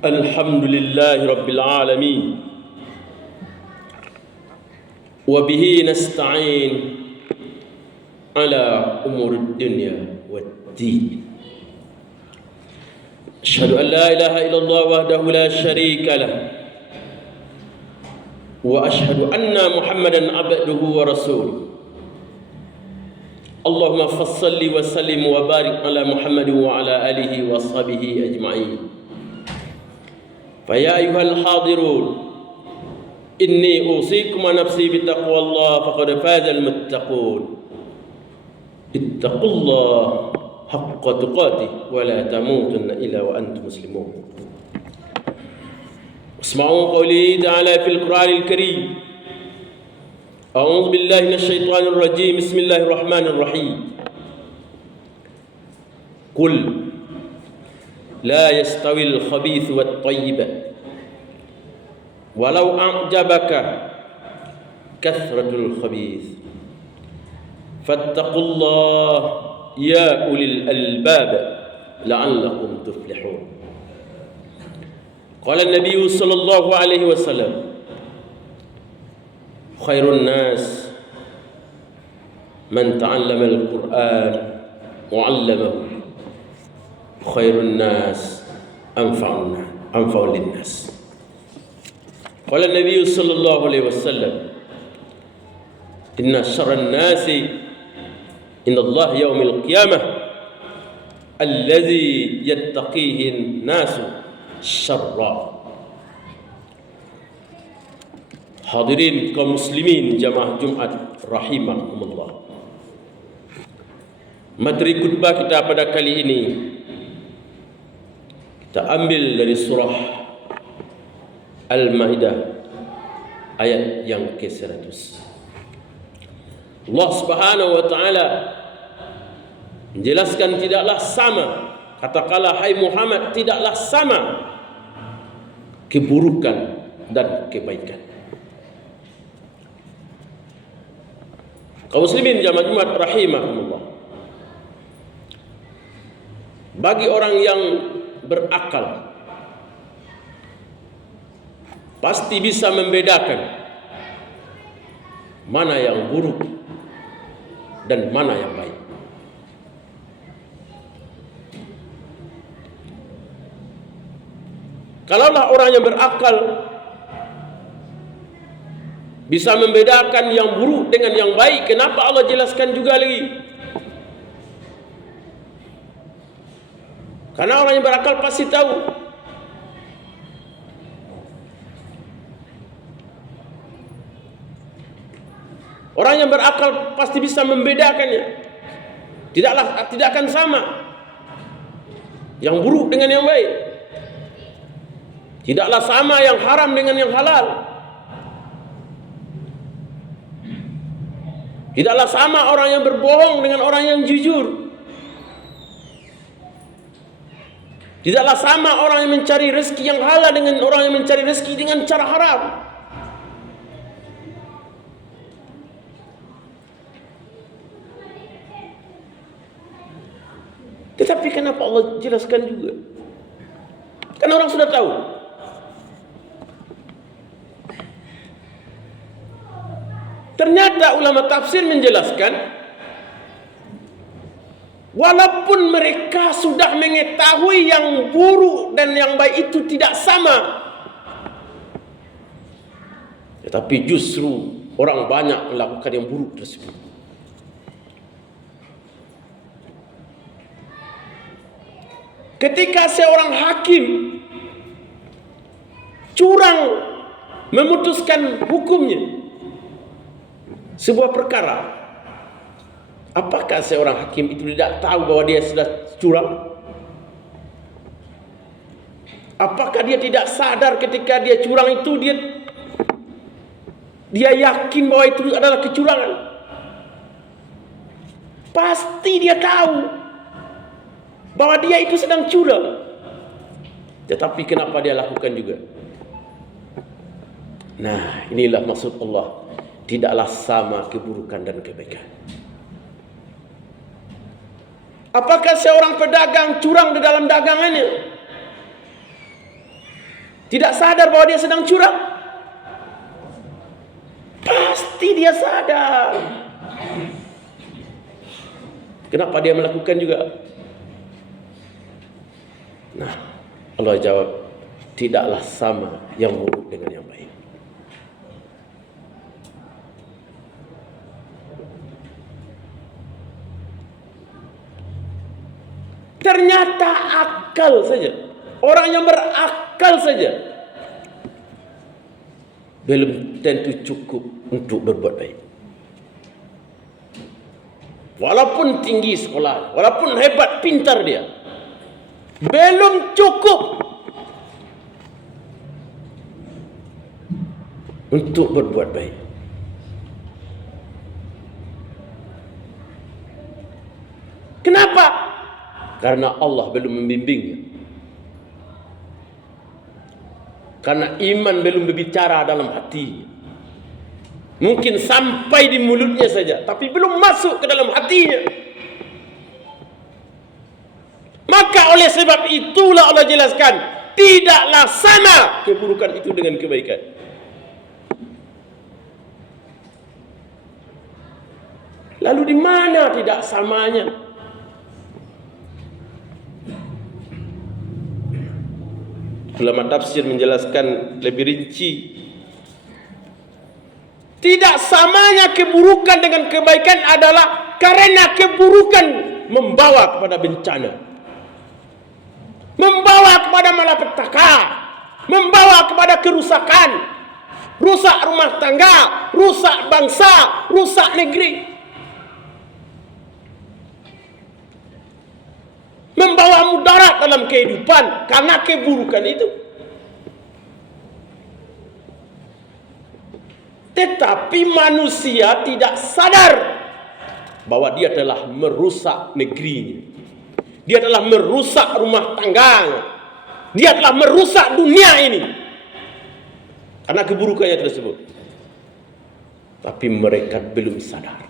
Alhamdulillahi Rabbil Alamin. Wabihi nasta'in ala umur dunya wad-din. Asyhadu an la ilaha illallah wahdahu la syarika lah. Wa asyhadu anna Muhammadan abduhu wa rasuluh. Allahumma fassalli wa sallim wa barik ala Muhammadin wa ala alihi wa ashabihi ajma'in. Faya ayyuhal hadirun, inni usikum wa nafsi bittaqwallah faqad fazal muttaqun. Ittaqullah haqqa tuqatih wa la tamutunna illa wa antum muslimun. Isma'u qawli ta'ala fil Qur'anil Karim. A'udzu billahi minasyaitonir rajim. Bismillahirrahmanirrahim. Qul la yastawil khabith wat tayyib walau a'jabaka kathratul khabith fattaqullah ya ulil albab la'allakum tuflihun. Qala an-nabiy sallallahu alaihi wasallam, khairun nas man ta'allama al-Qur'an wa 'allamahu. Khairun nas anfa'un linnas. Qala an-nabiy sallallahu alaihi wasallam, inna syarran nasi indallahi yaumil qiyamah allazi yattaqihi an-nasu syarra. Hadirin kaum muslimin jamaah Jumat rahimakumullah. Materi khutbah kita pada kali ini kita ambil dari surah Al-Maidah ayat yang ke-100. Allah Subhanahu wa taala menjelaskan tidaklah sama, katakanlah hai Muhammad, tidaklah sama keburukan dan kebaikan. Kaum muslimin jamaah Jumat rahimahumullah, bagi orang yang berakal pasti bisa membedakan mana yang buruk dan mana yang baik. Kalaulah orang yang berakal bisa membedakan yang buruk dengan yang baik, kenapa Allah jelaskan juga lagi? Karena orang yang berakal pasti tahu. Orang yang berakal pasti bisa membedakannya. Tidak akan sama yang buruk dengan yang baik. Tidaklah sama yang haram dengan yang halal. Tidaklah sama orang yang berbohong dengan orang yang jujur. Tidaklah sama orang yang mencari rezeki yang halal dengan orang yang mencari rezeki dengan cara haram. Tetapi kenapa Allah jelaskan juga? Kan orang sudah tahu. Ternyata ulama tafsir menjelaskan, walaupun mereka sudah mengetahui yang buruk dan yang baik itu tidak sama, tetapi justru orang banyak melakukan yang buruk tersebut. Ketika seorang hakim curang memutuskan hukumnya sebuah perkara, apakah seorang hakim itu tidak tahu bahwa dia sudah curang? Apakah dia tidak sadar ketika dia curang itu dia yakin bahwa itu adalah kecurangan? Pasti dia tahu bahwa dia itu sedang curang. Tetapi kenapa dia lakukan juga? Nah, inilah maksud Allah. Tidaklah sama keburukan dan kebaikan. Apakah seorang pedagang curang di dalam dagangannya? Tidak sadar bahwa dia sedang curang? Pasti dia sadar. Kenapa dia melakukan juga? Nah, Allah jawab, tidaklah sama yang buruk dengan yang baik. Ternyata akal saja, orang yang berakal saja belum tentu cukup untuk berbuat baik. Walaupun tinggi sekolah, walaupun hebat pintar dia, belum cukup untuk berbuat baik. Kenapa? Karena Allah belum membimbingnya. Karena iman belum berbicara dalam hatinya. Mungkin sampai di mulutnya saja, tapi belum masuk ke dalam hatinya. Maka oleh sebab itulah Allah jelaskan, tidaklah sama keburukan itu dengan kebaikan. Lalu di mana tidak samanya? Ulama tafsir menjelaskan lebih rinci. Tidak samanya keburukan dengan kebaikan adalah karena keburukan membawa kepada bencana, membawa kepada malapetaka, membawa kepada kerusakan, rusak rumah tangga, rusak bangsa, rusak negeri, membawa mudarat dalam kehidupan karena keburukan itu. Tetapi manusia tidak sadar bahwa dia telah merusak negerinya, dia telah merusak rumah tangganya, dia telah merusak dunia ini karena keburukannya tersebut. Tapi mereka belum sadar.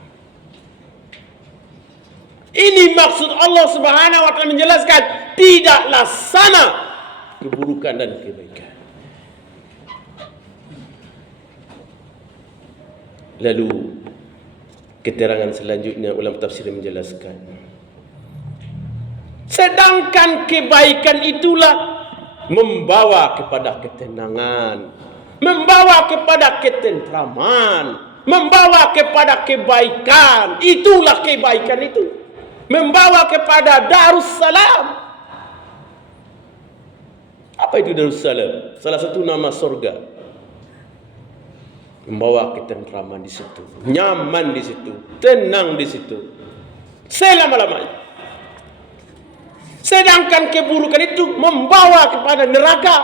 Ini maksud Allah Subhanahu wa taala menjelaskan, tidaklah sama keburukan dan kebaikan. Lalu keterangan selanjutnya ulama tafsir menjelaskan, sedangkan kebaikan itulah membawa kepada ketenangan, membawa kepada ketentraman, membawa kepada kebaikan. Itulah kebaikan itu, membawa kepada Darussalam. Apa itu Darussalam? Salah satu nama surga. Membawa ketentraman di situ, nyaman di situ, tenang di situ selama-lamanya. Sedangkan keburukan itu membawa kepada neraka,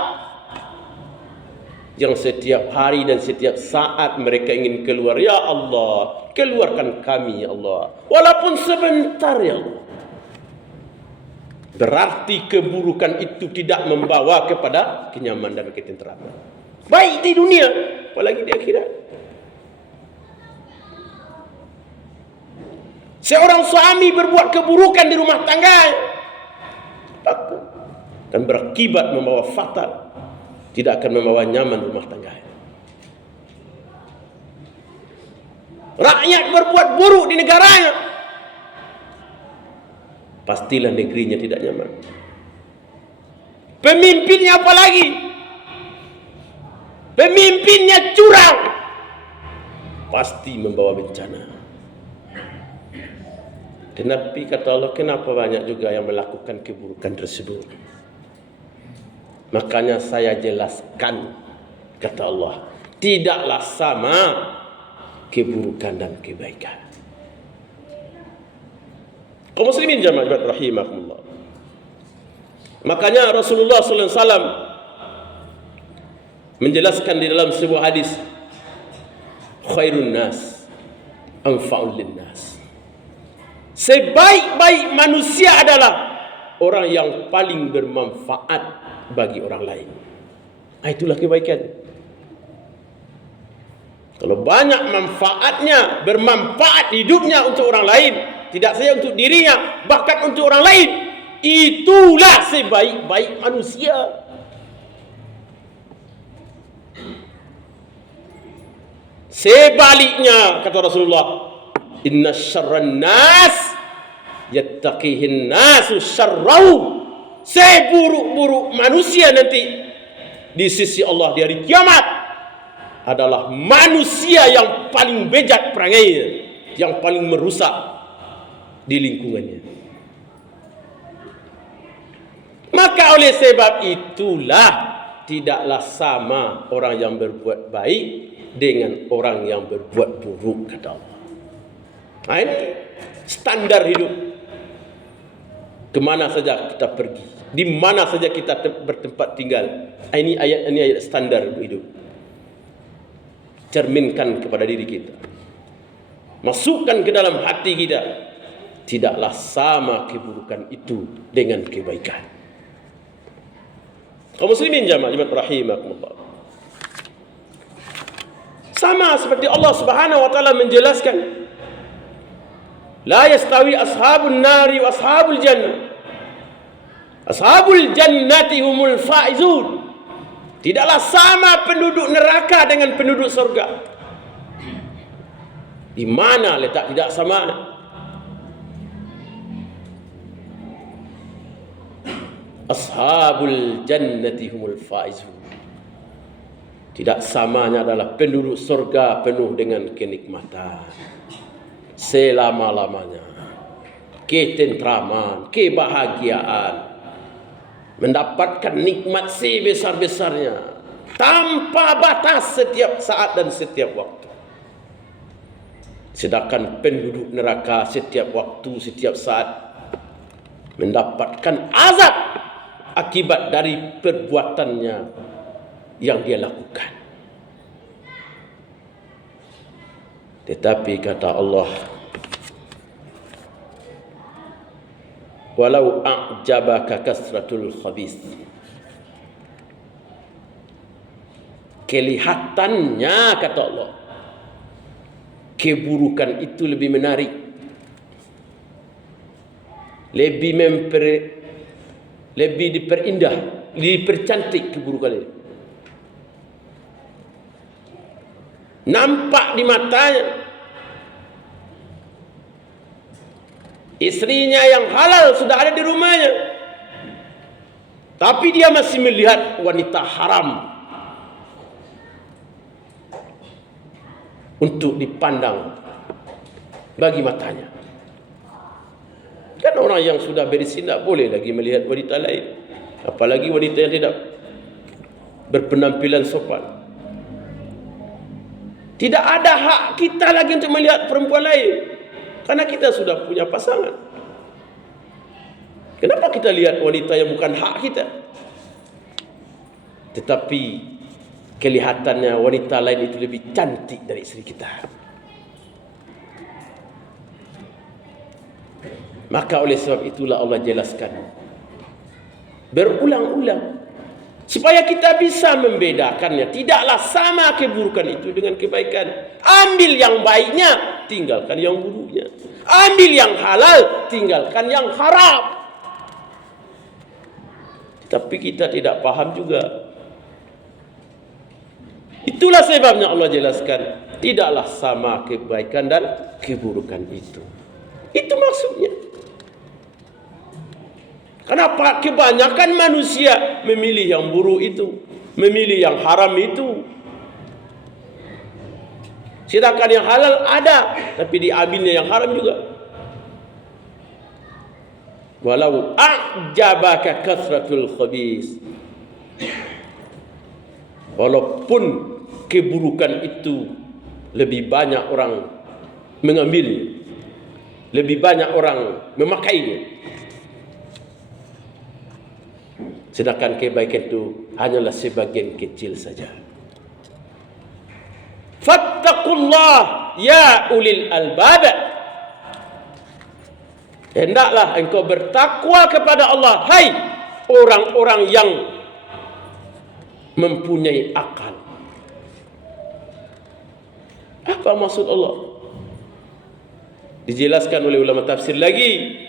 yang setiap hari dan setiap saat mereka ingin keluar. Ya Allah, keluarkan kami ya Allah, walaupun sebentar ya Allah. Berarti keburukan itu tidak membawa kepada kenyamanan dan ketentraman, baik di dunia apalagi di akhirat. Seorang suami berbuat keburukan di rumah tangga, akan berakibat membawa fatal, tidak akan membawa nyaman rumah tangga. Rakyat berbuat buruk di negaranya, pastilah negerinya tidak nyaman. Pemimpinnya apalagi, pemimpinnya curang, pasti membawa bencana. Tetapi kata Allah, kenapa banyak juga yang melakukan keburukan tersebut? Makanya saya jelaskan, kata Allah, tidaklah sama keburukan dan kebaikan. Kaum muslimin jamaah rahimakumullah. Makanya Rasulullah sallallahu alaihi wasallam menjelaskan di dalam sebuah hadis, khairun nas anfa'ul linnas. Sebaik-baik manusia adalah orang yang paling bermanfaat bagi orang lain. Itulah kebaikan. Kalau banyak manfaatnya, bermanfaat hidupnya untuk orang lain, tidak saja untuk dirinya, bahkan untuk orang lain, itulah sebaik-baik manusia. Sebaliknya kata Rasulullah, inna syarran nas yattaqihin nasu syarrahu. Seburuk-buruk manusia nanti di sisi Allah di hari kiamat adalah manusia yang paling bejat perangainya, yang paling merusak di lingkungannya. Maka oleh sebab itulah tidaklah sama orang yang berbuat baik dengan orang yang berbuat buruk, kata Allah. Nah, ini standar hidup. Kemana saja kita pergi, di mana saja kita bertempat tinggal. Ini ayat standar hidup. Cerminkan kepada diri kita, masukkan ke dalam hati kita. Tidaklah sama keburukan itu dengan kebaikan. Kaum muslimin jamaah rahimakumullah. Sama seperti Allah Subhanahu wa taala menjelaskan, la yastawi ashabun nari wa ashabul jannah. Ashabul jannati humul faizun. Tidaklah sama penduduk neraka dengan penduduk surga. Di mana letak tidak sama? Ashabul jannati humul faizun. Tidak samanya adalah penduduk surga penuh dengan kenikmatan selama-lamanya, ketentraman, kebahagiaan, mendapatkan nikmat sebesar-besarnya tanpa batas setiap saat dan setiap waktu. Sedangkan penduduk neraka setiap waktu, setiap saat mendapatkan azab akibat dari perbuatannya yang dia lakukan. Tetapi kata Allah, walau a'jabaka kasratul khabith. Kelihatannya kata Allah, keburukan itu lebih menarik, lebih diperindah, dipercantik keburukan ini. Nampak di matanya. Istrinya yang halal sudah ada di rumahnya, tapi dia masih melihat wanita haram untuk dipandang bagi matanya. Kan orang yang sudah berzina tidak boleh lagi melihat wanita lain, apalagi wanita yang tidak berpenampilan sopan. Tidak ada hak kita lagi untuk melihat perempuan lain, karena kita sudah punya pasangan. Kenapa kita lihat wanita yang bukan hak kita? Tetapi kelihatannya wanita lain itu lebih cantik dari istri kita. Maka oleh sebab itulah Allah jelaskan berulang-ulang supaya kita bisa membedakannya. Tidaklah sama keburukan itu dengan kebaikan. Ambil yang baiknya, tinggalkan yang buruknya. Ambil yang halal, tinggalkan yang haram. Tapi kita tidak paham juga. Itulah sebabnya Allah jelaskan, tidaklah sama kebaikan dan keburukan itu. Itu maksudnya. Kenapa kebanyakan manusia memilih yang buruk itu, memilih yang haram itu? Sedangkan yang halal ada, tapi diambilnya yang haram juga. Walau a'jabaka kasratul khabith. Walaupun keburukan itu lebih banyak orang mengambilnya, lebih banyak orang memakainya, sedangkan kebaikan itu hanyalah sebagian kecil saja. Fattaqullah ya ulil albab. Hendaklah engkau bertakwa kepada Allah, hai orang-orang yang mempunyai akal. Apa maksud Allah? Dijelaskan oleh ulama tafsir lagi.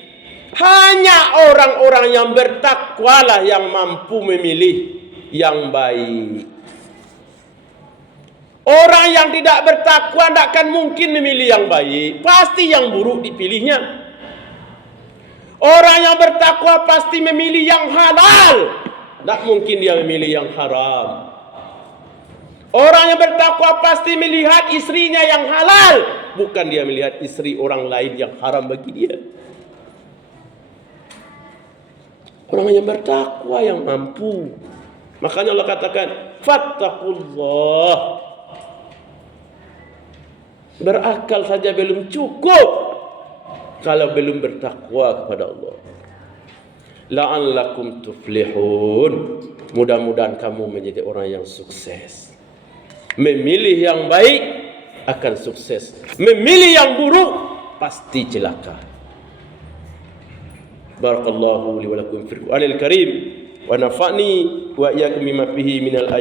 Hanya orang-orang yang bertakwalah yang mampu memilih yang baik. Orang yang tidak bertakwa tidak akan mungkin memilih yang baik. Pasti yang buruk dipilihnya. Orang yang bertakwa pasti memilih yang halal. Tak mungkin dia memilih yang haram. Orang yang bertakwa pasti melihat istrinya yang halal, bukan dia melihat istri orang lain yang haram bagi dia. Orang yang bertakwa yang mampu. Makanya Allah katakan, fattaqullah. Berakal saja belum cukup kalau belum bertakwa kepada Allah. La'allakum tuflihun. Mudah-mudahan kamu menjadi orang yang sukses. Memilih yang baik akan sukses. Memilih yang buruk pasti celaka. Barakallahu li wa lakum fil Qur'anil Karim wa nafa'ni wa iyyakum bima fihi minal